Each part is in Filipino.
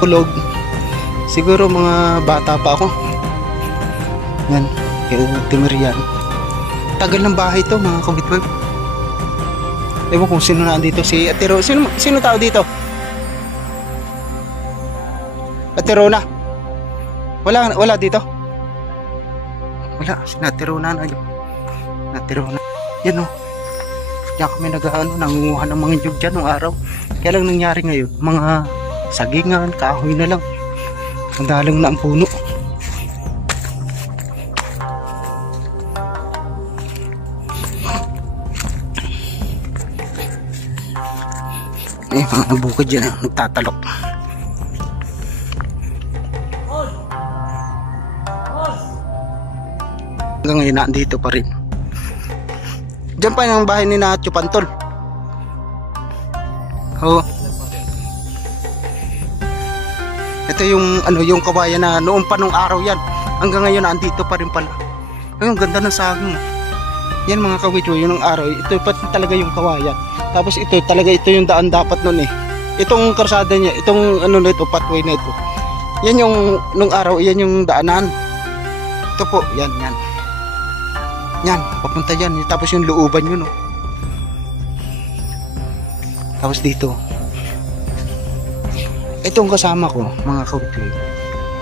kulog. Siguro mga bata pa ako. Yan, kay Timerian. Tagal ng bahay to mga kabitwag. Ewan kung sino na dito, si Ate Ro. Sino tao dito? Ate Rona. Wala dito. Wala, si Ate Rona na. Ate Rona. Yan o. Diyan kami nangunguha ng mga nyug dyan nung araw. Kaya lang nangyari ngayon, mga sagingan, kahoy na lang. Ang dalang na ang puno. Mga bukid dyan, nagtatalok. Hanggang ngayon nandito pa rin. Diyan pa yung bahay ni Nacho Pantol. Oh. Ito yung yung kawayan na noong pa nung araw yan. Hanggang ngayon nandito pa rin pala. Ay, ang ganda ng saging. Yan mga kawityo, yun ang araw. Ito pa talaga yung kawayan. Tapos ito yung daan dapat nun eh. Itong karsada niya, itong na ito, pathway na ito. Yan yung nung araw, yan yung daanan. Ito po, yan. Yan, papunta yan. Tapos yung looban yun, oh. Tapos dito. Itong kasama ko, mga kawityo.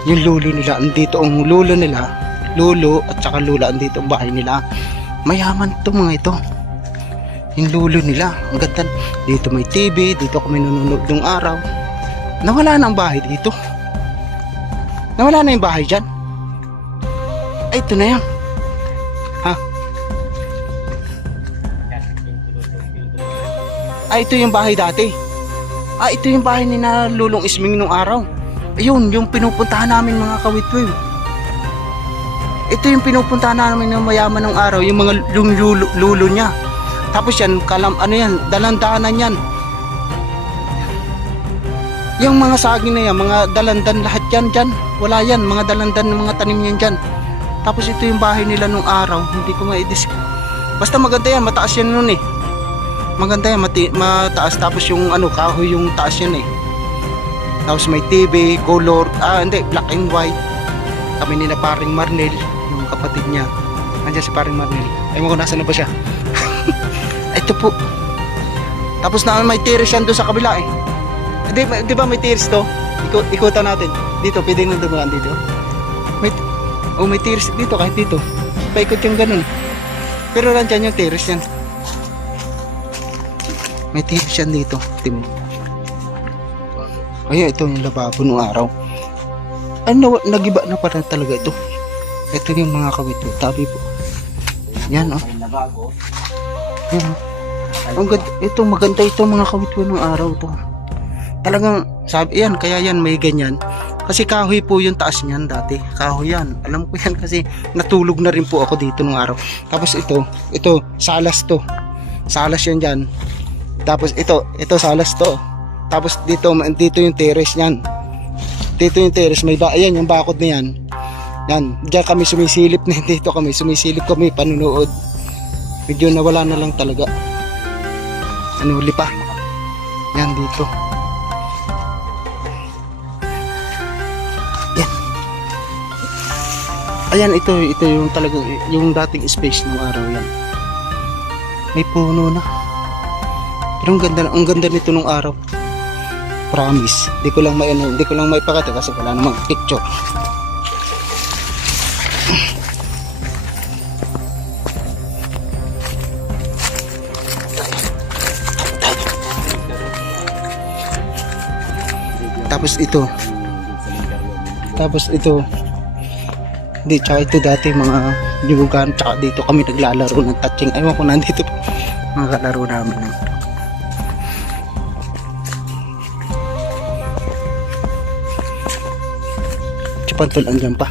Yung lulo nila, andito ang lulo at saka lula, andito ang bahay nila. Mayaman to mga ito. Yung lulo nila, ang ganda. Dito may TV, dito kami nanonood ng araw. Nawala na ang bahay dito. Nawala na yung bahay dyan. Ay, ito na yan. Ha? Ay, ito yung bahay dati. Ah, ito yung bahay ni na Lulong Isming nung araw. Ayun, yung pinupuntahan namin mga kawitwil. Ito yung pinupuntahan namin ng mayaman ng araw, yung mga lulo niya. Tapos yan, dalandanan yan. Yung mga saging na yan, mga dalandan lahat yan dyan. Wala yan, mga dalandan ng mga tanim yan dyan. Tapos ito yung bahay nila nung araw, hindi ko ma-disc. Basta maganda yan, mataas yan nun eh. Maganda yan, mataas. Tapos yung kahoy yung taas yan eh. Tapos may TV, color, hindi, black and white. Kami nila paring Marnel, yung kapatid niya. Nandiyan si paring Marnel. Ewan ko nasa na ba siya. Ito po. Tapos na may terrace yan doon sa kabila eh. Di ba may terrace to? Ikutan natin. Dito, pwede nang dumaan dito. May terrace dito, kahit dito. Paikot yung ganun. Pero nandiyan yung terrace yan. May terrace yan dito. Timo. Ayun, ito yung lababo nung araw. Nagiba na pa rin talaga ito. Ito yung mga kawito. Tabi po. Yan oh. Yan oh. Ito maganda ito mga kawito ng araw to. Talagang sabi yan, kaya yan may ganyan. Kasi kahoy po yung taas niyan dati. Kahoy yan. Alam ko yan kasi natulog na rin po ako dito nung araw. Tapos ito salas to. Salas yan dyan. Tapos ito salas to. Tapos dito yung terrace niyan. Dito yung terrace, ayan yung bakod na yan. Yan, diyan kami sumisilip na dito kami. Sumisilip kami, panunood. Medyo nawala na lang talaga. Huli pa. Yan dito. Yan. Ayan, ito yung talagang, yung dating space ng araw yan. May puno na. Pero ang ganda nito nung araw. Promise. Di ko lang maipakita kasi wala namang picture. Tapos ito. Hindi, tsaka ito dati mga dibugan. Tsaka dito kami naglalaro ng touching. Ewan ko nandito mga kalaro namin. Pantol andyan pa.